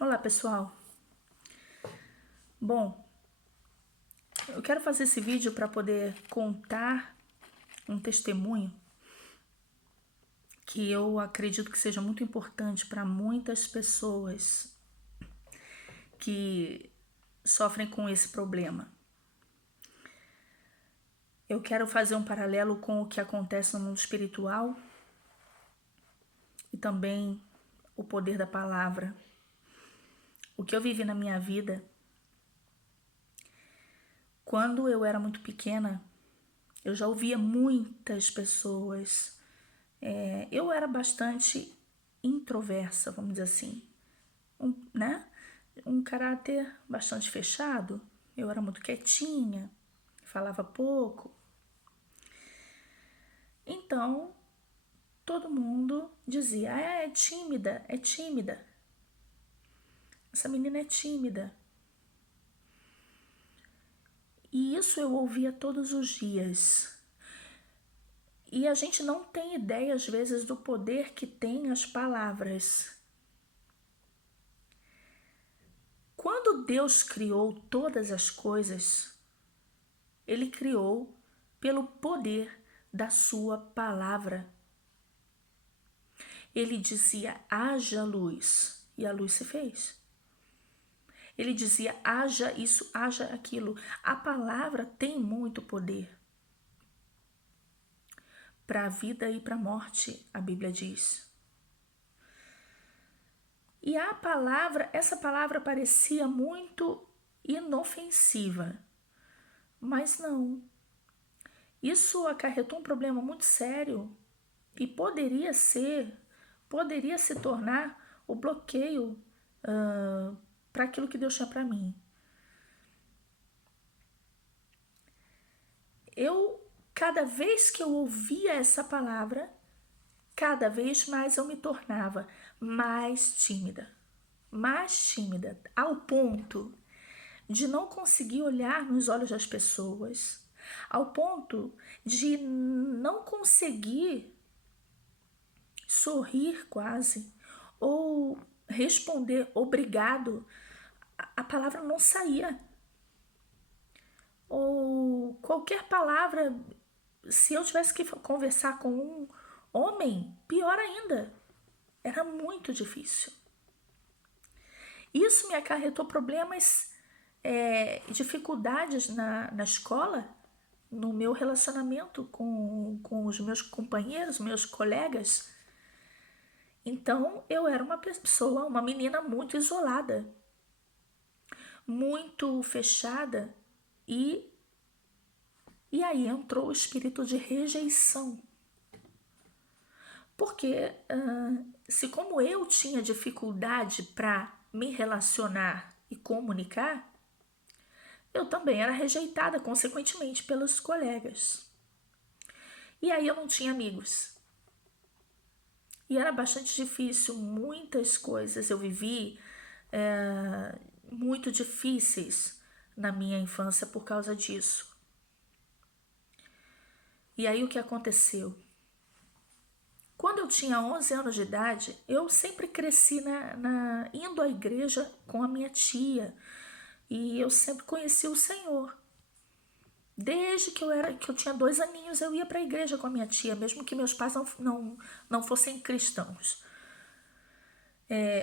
Olá, pessoal. Bom, eu quero fazer esse vídeo para poder contar um testemunho que eu acredito que seja muito importante para muitas pessoas que sofrem com esse problema. Eu quero fazer um paralelo com o que acontece no mundo espiritual e também o poder da palavra. O que eu vivi na minha vida, quando eu era muito pequena, eu já ouvia muitas pessoas. Eu era bastante introversa, vamos dizer assim, né? Um caráter bastante fechado. Eu era muito quietinha, falava pouco. Então, todo mundo dizia: é tímida, é tímida. Essa menina é tímida. E isso eu ouvia todos os dias. E a gente não tem ideia, às vezes, do poder que tem as palavras. Quando Deus criou todas as coisas, Ele criou pelo poder da sua palavra. Ele dizia: haja luz, e a luz se fez. Ele dizia: haja isso, haja aquilo. A palavra tem muito poder. Para a vida e para a morte, a Bíblia diz. E essa palavra parecia muito inofensiva, mas não. Isso acarretou um problema muito sério e poderia se tornar o bloqueio para aquilo que Deus tinha para mim. Cada vez que eu ouvia essa palavra, cada vez mais eu me tornava mais tímida, ao ponto de não conseguir olhar nos olhos das pessoas, ao ponto de não conseguir sorrir quase, ou responder obrigado. A palavra não saía. Ou qualquer palavra, se eu tivesse que conversar com um homem, pior ainda. Era muito difícil. Isso me acarretou problemas, dificuldades na escola, no meu relacionamento com os meus companheiros, meus colegas. Então eu era uma pessoa, uma menina muito isolada, muito fechada, e aí entrou o espírito de rejeição. Porque se como eu tinha dificuldade para me relacionar e comunicar, eu também era rejeitada, consequentemente, pelos colegas. E aí eu não tinha amigos. E era bastante difícil, muitas coisas eu vivi muito difíceis na minha infância por causa disso. E aí o que aconteceu? Quando eu tinha 11 anos de idade, eu sempre cresci indo à igreja com a minha tia. E eu sempre conheci o Senhor. Desde que eu tinha 2 aninhos, eu ia para a igreja com a minha tia, mesmo que meus pais não fossem cristãos.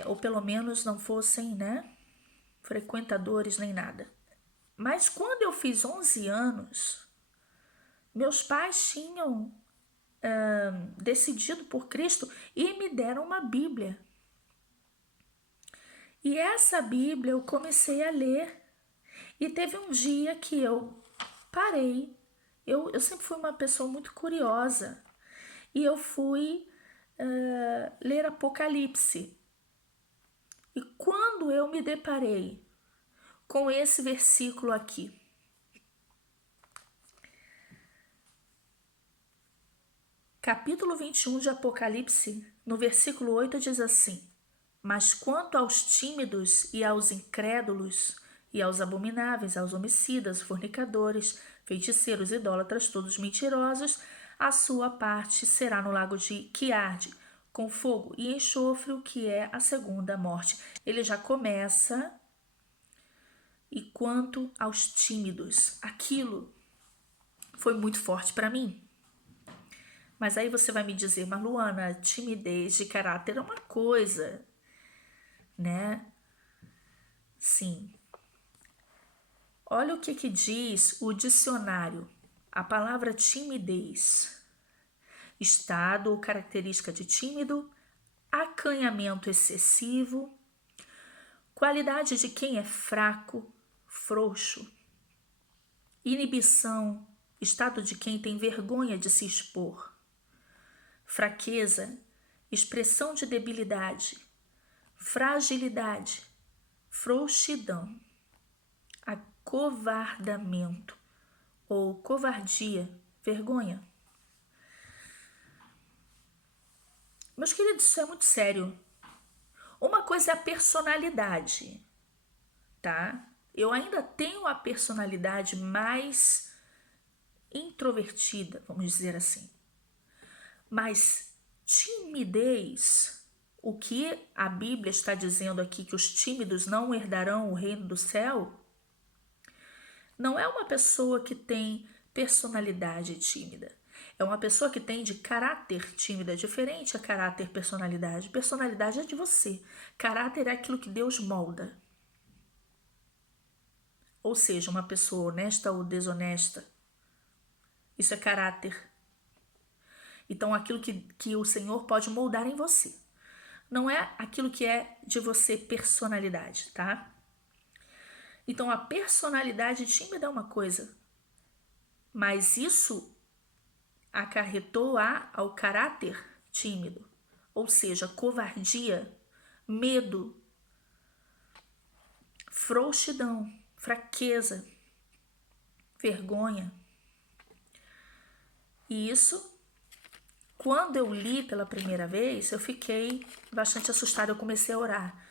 Ou pelo menos não fossem, né, frequentadores nem nada. Mas quando eu fiz 11 anos, meus pais tinham decidido por Cristo e me deram uma Bíblia. E essa Bíblia eu comecei a ler. E teve um dia que eu parei. Eu sempre fui uma pessoa muito curiosa. E eu fui ler Apocalipse. E quando eu me deparei com esse versículo aqui, capítulo 21 de Apocalipse, no versículo 8 diz assim: mas quanto aos tímidos e aos incrédulos, e aos abomináveis, aos homicidas, fornicadores, feiticeiros, idólatras, todos mentirosos, a sua parte será no lago que arde, com fogo e enxofre, o que é a segunda morte. Ele já começa. E quanto aos tímidos, aquilo foi muito forte para mim. Mas aí você vai me dizer, mas Luana, timidez de caráter é uma coisa, né? Sim. Olha o que diz o dicionário. A palavra timidez. Estado ou característica de tímido, acanhamento excessivo, qualidade de quem é fraco, frouxo, inibição, estado de quem tem vergonha de se expor, fraqueza, expressão de debilidade, fragilidade, frouxidão, acovardamento ou covardia, vergonha. Meus queridos, isso é muito sério. Uma coisa é a personalidade, tá? Eu ainda tenho a personalidade mais introvertida, vamos dizer assim. Mas timidez, o que a Bíblia está dizendo aqui, que os tímidos não herdarão o reino do céu, não é uma pessoa que tem personalidade tímida. É uma pessoa que tem de caráter tímido, é diferente a caráter personalidade. Personalidade é de você. Caráter é aquilo que Deus molda. Ou seja, uma pessoa honesta ou desonesta. Isso é caráter. Então, aquilo que o Senhor pode moldar em você. Não é aquilo que é de você personalidade, tá? Então, a personalidade tímida é uma coisa. Mas isso acarretou ao caráter tímido, ou seja, covardia, medo, frouxidão, fraqueza, vergonha. E isso, quando eu li pela primeira vez, eu fiquei bastante assustada. Eu comecei a orar.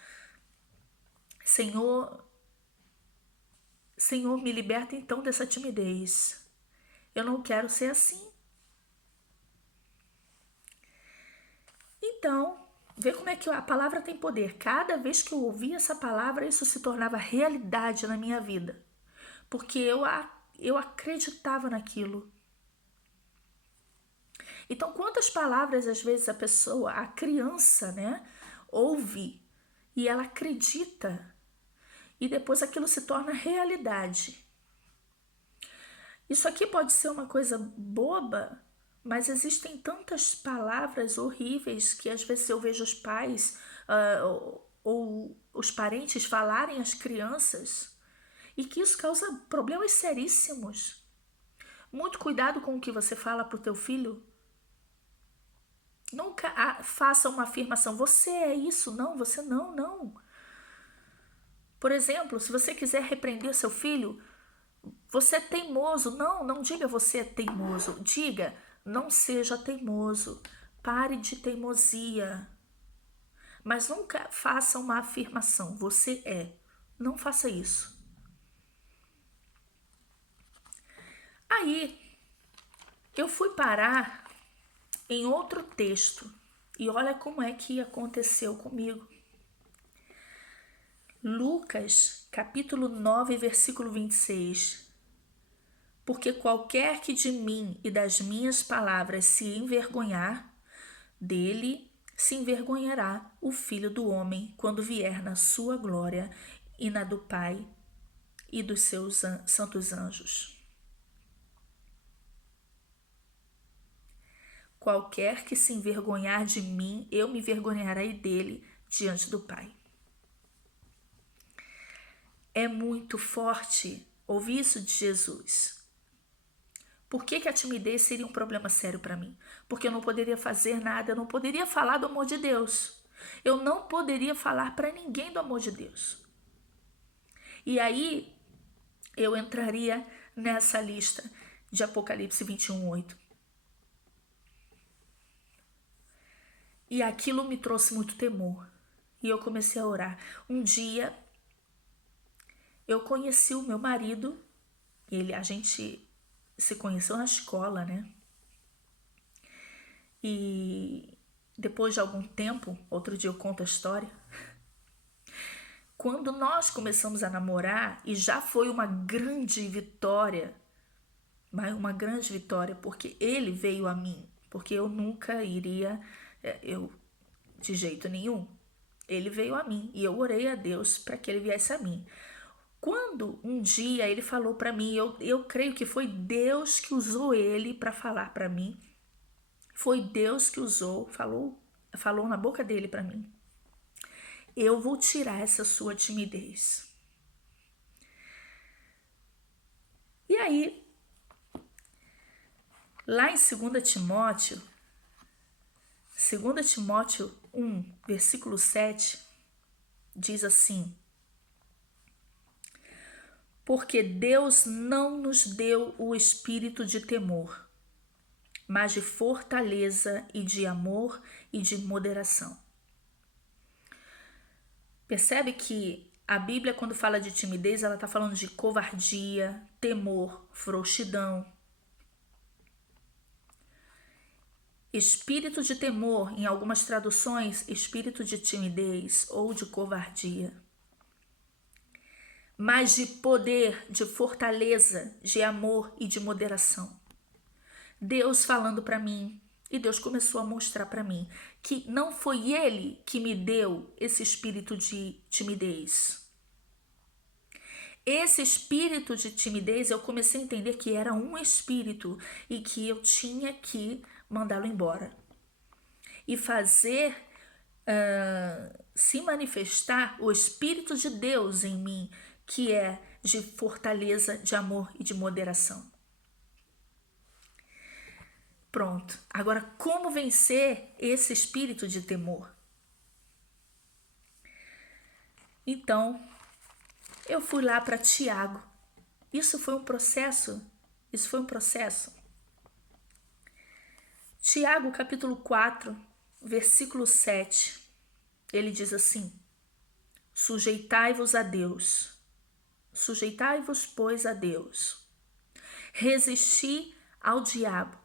Senhor, me liberta então dessa timidez. Eu não quero ser assim. Então, vê como é que a palavra tem poder. Cada vez que eu ouvia essa palavra, isso se tornava realidade na minha vida. Porque eu acreditava naquilo. Então, quantas palavras às vezes a criança, né, ouve e ela acredita e depois aquilo se torna realidade. Isso aqui pode ser uma coisa boba, mas existem tantas palavras horríveis que às vezes eu vejo os pais ou os parentes falarem às crianças e que isso causa problemas seríssimos. Muito cuidado com o que você fala para o teu filho. Nunca faça uma afirmação, você é isso, não, você não. Por exemplo, se você quiser repreender seu filho, você é teimoso. Não diga você é teimoso. Diga, não seja teimoso. Pare de teimosia. Mas nunca faça uma afirmação, você é. Não faça isso. Aí, eu fui parar em outro texto. E olha como é que aconteceu comigo. Lucas, capítulo 9, versículo 26. Porque qualquer que de mim e das minhas palavras se envergonhar, dele se envergonhará o Filho do Homem quando vier na sua glória e na do Pai e dos seus santos anjos. Qualquer que se envergonhar de mim, eu me envergonharei dele diante do Pai. É muito forte ouvir isso de Jesus. Por que a timidez seria um problema sério para mim? Porque eu não poderia fazer nada, eu não poderia falar do amor de Deus. Eu não poderia falar para ninguém do amor de Deus. E aí eu entraria nessa lista de Apocalipse 21:8. E aquilo me trouxe muito temor. E eu comecei a orar. Um dia eu conheci o meu marido, a gente se conheceu na escola, né? E depois de algum tempo, outro dia eu conto a história, quando nós começamos a namorar, e já foi uma grande vitória, porque ele veio a mim, porque eu nunca iria, eu de jeito nenhum. Ele veio a mim e eu orei a Deus para que ele viesse a mim. Quando um dia ele falou para mim, eu creio que foi Deus que usou ele para falar para mim. Foi Deus que usou, falou na boca dele para mim. Eu vou tirar essa sua timidez. E aí, lá em 2 Timóteo 1, versículo 7, diz assim: porque Deus não nos deu o espírito de temor, mas de fortaleza e de amor e de moderação. Percebe que a Bíblia, quando fala de timidez, ela está falando de covardia, temor, frouxidão. Espírito de temor, em algumas traduções, espírito de timidez ou de covardia. Mas de poder, de fortaleza, de amor e de moderação. Deus falando para mim, e Deus começou a mostrar para mim que não foi Ele que me deu esse espírito de timidez. Esse espírito de timidez, eu comecei a entender que era um espírito e que eu tinha que mandá-lo embora. E fazer se manifestar o Espírito de Deus em mim, que é de fortaleza, de amor e de moderação. Pronto. Agora, como vencer esse espírito de temor? Então, eu fui lá para Tiago. Isso foi um processo. Tiago, capítulo 4, versículo 7. Ele diz assim: sujeitai-vos a Deus. Sujeitai-vos, pois, a Deus. Resisti ao diabo,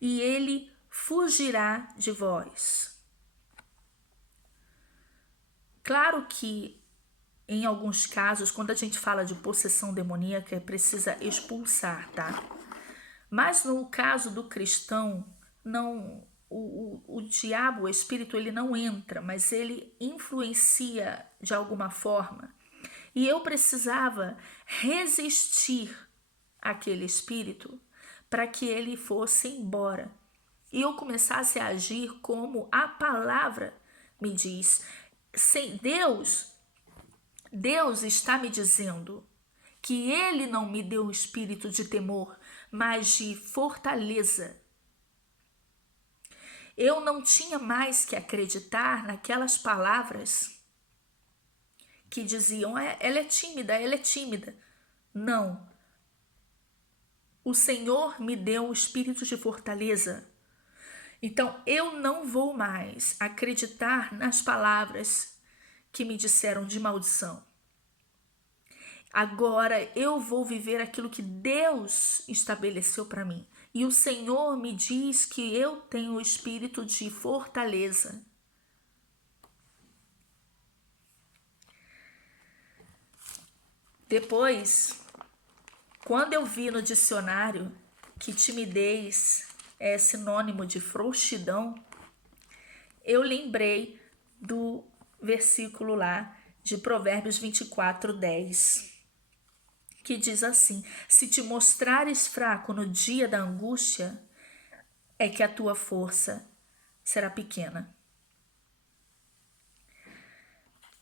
e ele fugirá de vós. Claro que, em alguns casos, quando a gente fala de possessão demoníaca, precisa expulsar, tá? Mas no caso do cristão, não, o diabo, o espírito, ele não entra, mas ele influencia de alguma forma. E eu precisava resistir àquele espírito para que ele fosse embora. E eu começasse a agir como a palavra me diz. Sem Deus está me dizendo que Ele não me deu um espírito de temor, mas de fortaleza. Eu não tinha mais que acreditar naquelas palavras que diziam, ela é tímida, ela é tímida. Não. O Senhor me deu um espírito de fortaleza. Então, eu não vou mais acreditar nas palavras que me disseram de maldição. Agora eu vou viver aquilo que Deus estabeleceu para mim. E o Senhor me diz que eu tenho o espírito de fortaleza. Depois, quando eu vi no dicionário que timidez é sinônimo de frouxidão, eu lembrei do versículo lá de Provérbios 24, 10, que diz assim: se te mostrares fraco no dia da angústia, é que a tua força será pequena.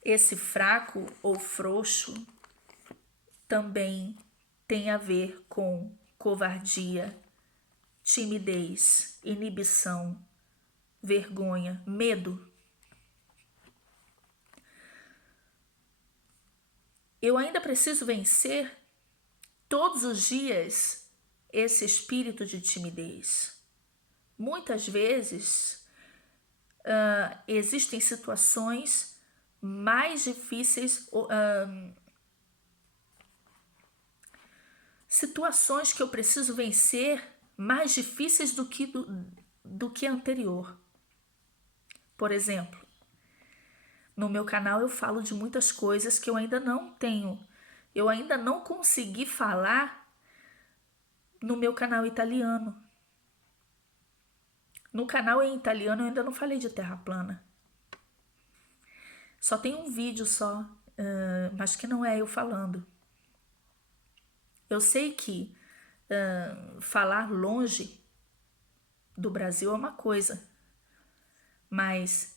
Esse fraco ou frouxo também tem a ver com covardia, timidez, inibição, vergonha, medo. Eu ainda preciso vencer todos os dias esse espírito de timidez. Muitas vezes existem situações mais difíceis, situações que eu preciso vencer mais difíceis do que a anterior. Por exemplo, no meu canal eu falo de muitas coisas que eu ainda não consegui falar no meu canal italiano. No canal em italiano eu ainda não falei de terra plana. Só tem um vídeo só, mas que não é eu falando. Eu sei que falar longe do Brasil é uma coisa, mas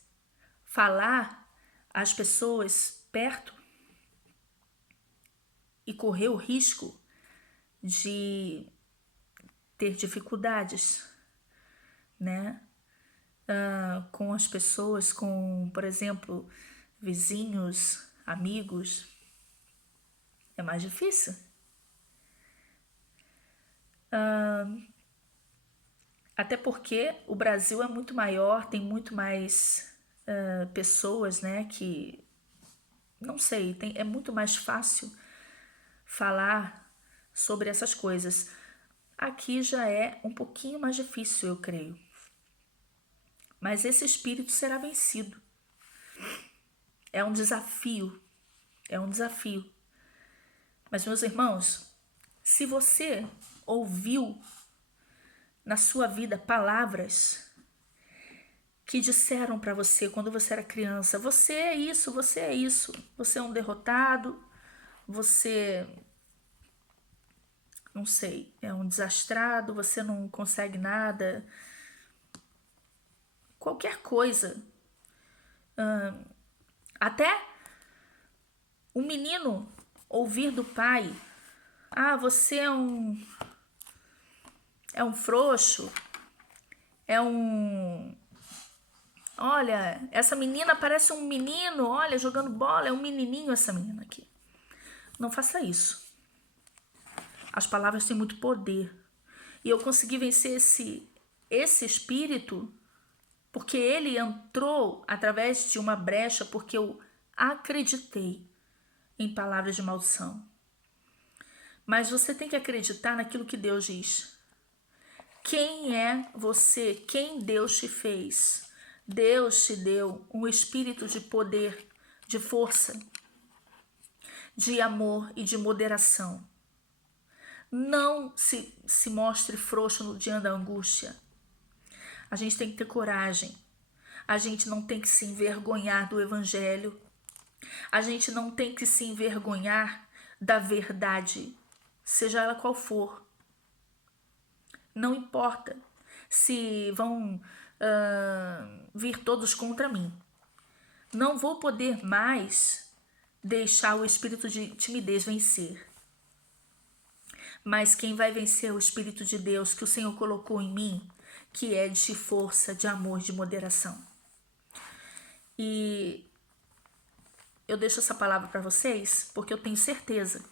falar às pessoas perto e correr o risco de ter dificuldades, né? Com as pessoas, com, por exemplo, vizinhos, amigos, é mais difícil. Até porque o Brasil é muito maior, tem muito mais pessoas, né? Que, não sei, é muito mais fácil falar sobre essas coisas. Aqui já é um pouquinho mais difícil, eu creio. Mas esse espírito será vencido. É um desafio. É um desafio. Mas, meus irmãos, se você ouviu na sua vida palavras que disseram para você quando você era criança: você é isso, você é isso, você é um derrotado, você, não sei, é um desastrado, você não consegue nada, qualquer coisa. Até o menino ouvir do pai: ah, você é um frouxo, é um... Olha, essa menina parece um menino, olha, jogando bola, é um menininho essa menina aqui. Não faça isso. As palavras têm muito poder. E eu consegui vencer esse espírito porque ele entrou através de uma brecha, porque eu acreditei em palavras de maldição. Mas você tem que acreditar naquilo que Deus diz. Quem é você? Quem Deus te fez? Deus te deu um espírito de poder, de força, de amor e de moderação. Não se mostre frouxo no dia da angústia. A gente tem que ter coragem. A gente não tem que se envergonhar do evangelho. A gente não tem que se envergonhar da verdade, seja ela qual for. Não importa se vão vir todos contra mim. Não vou poder mais deixar o espírito de timidez vencer. Mas quem vai vencer é o Espírito de Deus que o Senhor colocou em mim, que é de força, de amor, de moderação. E eu deixo essa palavra para vocês porque eu tenho certeza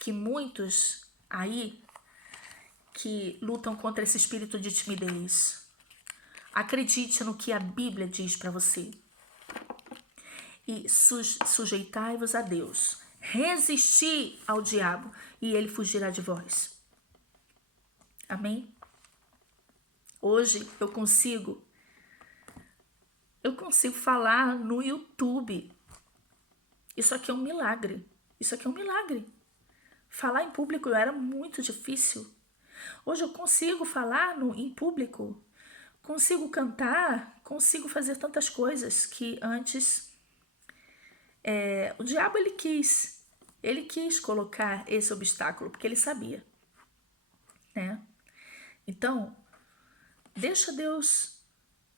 que muitos aí que lutam contra esse espírito de timidez, acredite no que a Bíblia diz para você. E sujeitai-vos a Deus. Resisti ao diabo e ele fugirá de vós. Amém? Hoje eu consigo falar no YouTube. Isso aqui é um milagre. Isso aqui é um milagre. Falar em público era muito difícil. Hoje eu consigo falar em público. Consigo cantar. Consigo fazer tantas coisas que antes o diabo ele quis colocar esse obstáculo porque ele sabia, né? Então, deixa Deus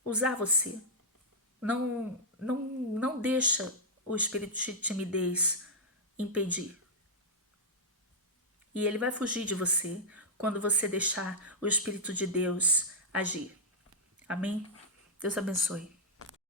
usar você. Não deixa o espírito de timidez impedir. E ele vai fugir de você quando você deixar o Espírito de Deus agir. Amém? Deus abençoe.